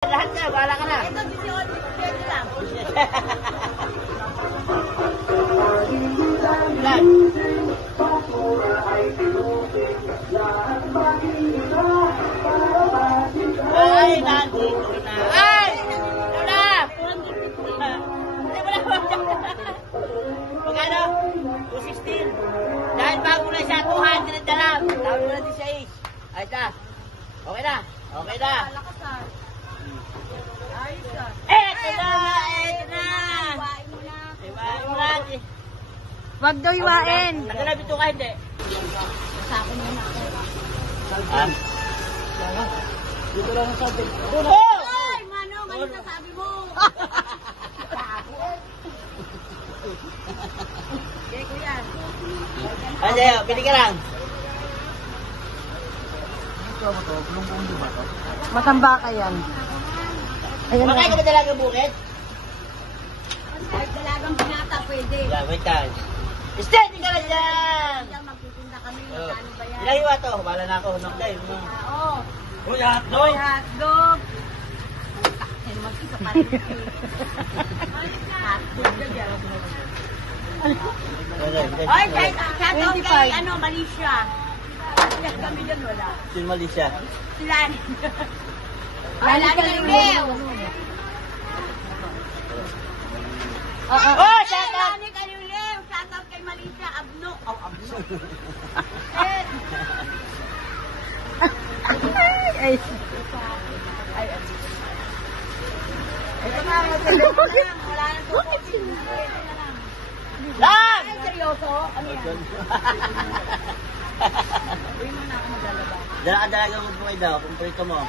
Lahat ka, bahala ka na. Ito, 18 lang. Ilan? Ay, nandito na. Ay! Wala! Magkano? 216. Dahil bago na siya, 200 na lang. Tawag mo na din siya eh. Ay, ita. Okay na. Okay na. Lakasan. Ayos ka. Eto na! Eto na! Iwain mo na. Iwain mo na. Wag daw iwain. Nagkalabit ka, hindi. Sa akin yun ako. Ha? Dito lang ang sabi. Oh! Ay, mano, mali na sabi mo. Okay, kuya. Ano, pili ka lang. Matambaka yan. Ayan Kumakain ka na. ba talaga bukit? Ay, dalagang binata pwede. Yeah, wait time. Steady ka lang dyan! Kaya magtitinda kami, magkano ba yan? Ilang hiwa to? Bala na ako. Nagday. Oo. Uy, hotdog! Hotdog. Ay, mag-isa pa rin. Hotdog na dyan. Ay, shoutout kay, Malaysia. Yes, kami dyan, wala. Sin Malaysia. Sila. Wala ni Kaluleo. Oh, shout out! Wala ni Kaluleo. Shoutout kay Malaysia. Abno. Oh, Abno. Ay, Ito nga, wala nang tutusin. Lang! Ay, seryoso? Ano yan? Uy mo na ako maglalaba. Dala-dalaga mo po kayo daw. Kumprito mo.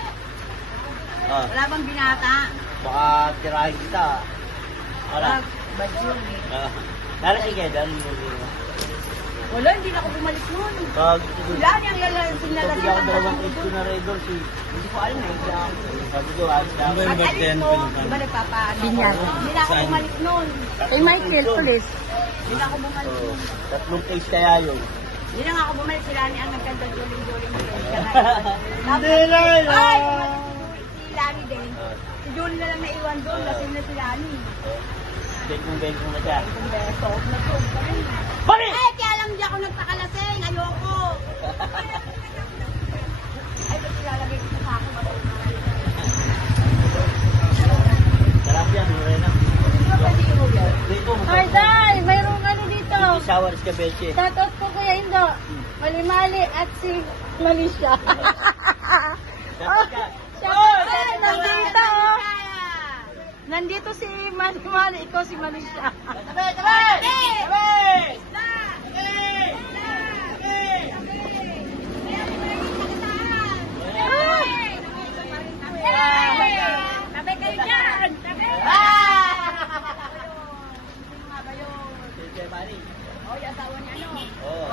Oh, Wala bang binata? baka tirahin kita. Wala. Bad yun eh. Lalaki kayo doon. Wala, hindi na ako bumalik nun. Pag Wala niyang lalaki Pabili ako dalawang age ko na Red Doors eh. Hindi ko alam eh. Sabi ko, ayos na ako. At alis mo, di ba nagpapaano? Binyag. Hindi na ako bumalik nun. kay Michael, please. Hindi na ako bumalik Oh, nun. tatlong case kaya yun. Hindi na nga ako bumalik. Sila ni ang nagkanda-juling-juling. Hindi na yun. Ay! Si Lani din. Si Julie na lang naiwan doon. Lasing na si Lani. Bengkong na siya. Kung beso, nag-tog pa rin. Bali! Eh, kaya lang di ako nagpakalasing. Ayoko. Ay, ba't ilalagay ko sa ako? Sarap yan, mura na. Hindi ba pwede i-roll? Dito, Ay, Day, mayroong ano dito. shower ka, Beche. Shoutout po Kuya Indo. Mali-mali at si Malaysia. Dapat ka. Ay, nandito oh. Nandito si Mali-mali, ikaw si Malaysia. Tabi! Tabi! Tabi! Tabi kayo dyan! Tabi! Sige, Mari. Oh, yung asawa niya, ano? Oh.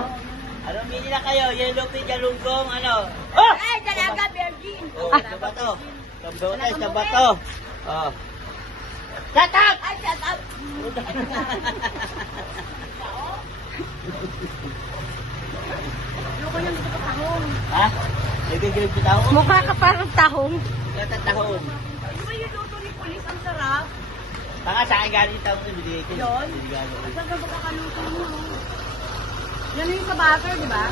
Anong mili na kayo? Yellow pig, galunggong, ano? Oh! Ay, dalaga, virgin! Oh, sa bato. Sa bato, sa bato. Oh. Shut up! Ay, shut up! Ano ko nang gusto kahong? Ha? Nagagawin ko tao? Mukha ka parang tahong. Katatahon. Di ba yung luto ni Pulis ang sarap? Baka sa akin galing taong ko, binigay ko. Yun? Binigay ko. Saan ka ba kakaluto mo? Yan yung sa butter, di ba?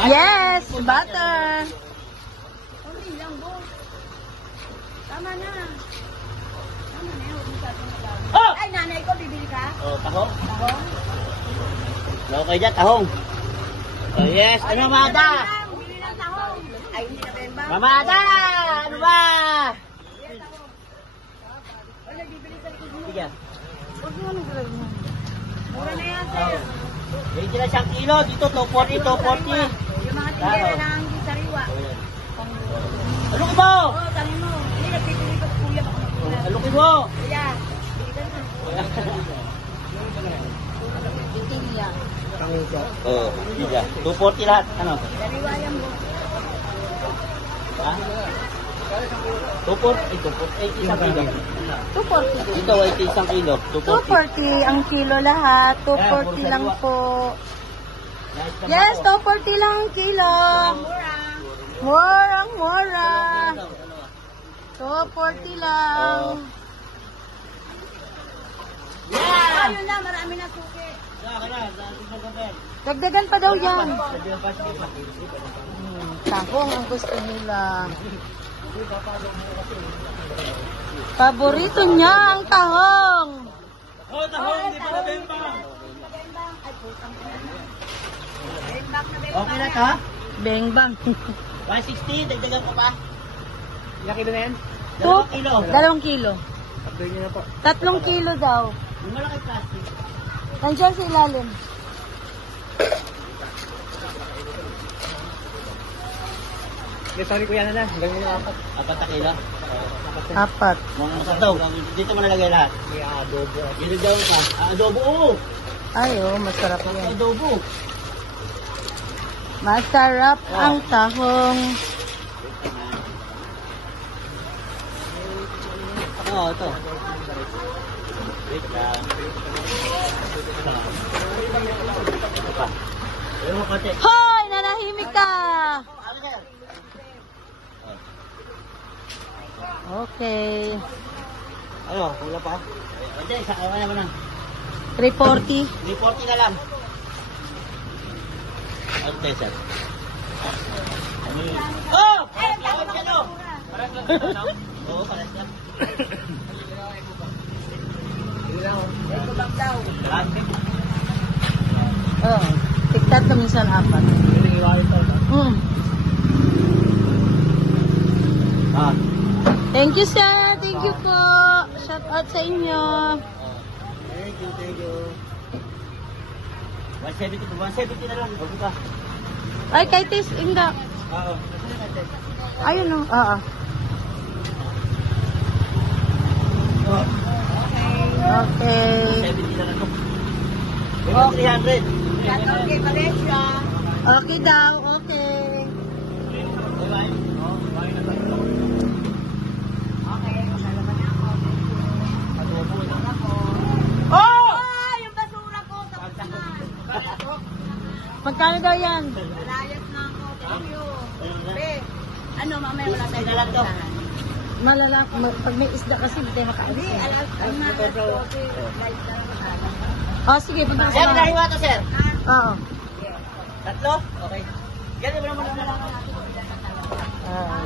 Yes, butter. Konti lang, boss. Tama na. Tama na, huwag mo sa atin madami. Oh! Ay, nanay ko, bibili ka? Oh, tahong? Tahong? Loko kayo dyan, tahong. Oh, yes. Ano, Mada? Bili ng tahong. Ay, hindi na ba? Mamada! Ano ba? Wala, bibili sa likod mo. Sige. Huwag mo nang gawin mo. Mura na yan, sir. Hindi na siyang kilo. Dito, 240, 240. Yung mga tindera ng sariwa. Ano ko mo? Oo, tangin mo. Hindi, nagpipili ko sa kuya baka magpunan. Ano ko mo? Kuya, bili ka na. Titilya. Oo, sige. 240 lahat. Ano? Sariwa yan mo. Ha? 240, 240, isang kilo. 240. Ito, 80 isang kilo. 240. 240 ang kilo lahat. 240 lang po. Yes, 240 lang ang kilo. Mura. Murang mura. So, 40 lang. Yan! Ayun na, marami na suki. Dagdagan pa daw yan. Sabihan pa, sige pa. Tahong ang gusto nila. Paborito niya ang tahong. Oh, tahong, hindi pa nabembang. Okay na ka? Bengbang. 160, dagdagan ko pa. Ilang kilo na yan? 2 kilo. 2 kilo. Pagdoy niyo na po. 3 kilo daw. Yung malaki plastic. Nandiyan sa ilalim. Sorry kuya na. Hanggang nyo na 4. 4 na kilo? 4. Mga sasaw. Dito mo nalagay lahat. May adobo. Dito daw ka. Adobo, oo. Ay, oh, masarap yan. Adobo. Masarap ang tahong. Oo, ito. Wait lang. Ito pa. Ayun mo konti. Hoy! Nanahimik ka! Ano sir? Okay. Ano? Wala pa? Hindi, isa kaya naman lang. 340. 340 na lang. Okay, sir. Oh! Paras lang siya, no? Paras lang siya, no? Oo, paras lang. Hindi lang, oh. Ito lang daw. Oh, tigtat na minsan 4. Hindi iwain to, no? Ah. Thank you, sir. Thank you po. Shout out sa inyo. Thank you, thank you. 170 to 170 na lang. Huwag ka. Ay, kay Tis, inga. Oo. Ayun, no. Oo. Okay. 170 na lang. Oh. 300. Okay, Valencia. Okay daw. Okay. Iwain? Oo, iwain na tayo. Okay, maglalaban na ako. Adobo na. Oh! Ah, yung basura ko. Tapos na. Magkano daw yan? Malayas na ako. Thank you. Be, ano, mamaya wala tayo Sinalan to. pupuntahan. Malala, pag may isda kasi hindi tayo makaalis. Hindi, alas 12. Light na lang makalang. Oh, sige. Punta Sir, ka nahiwa to, sir. Oo. Tatlo? Okay. Ganyan mo naman na lang. Oo.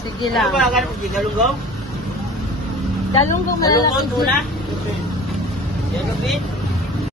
Sige Ano lang. ba? Ganun, galunggong? Dalunggong Galunggong, malalaki. tuna? Yellow fin?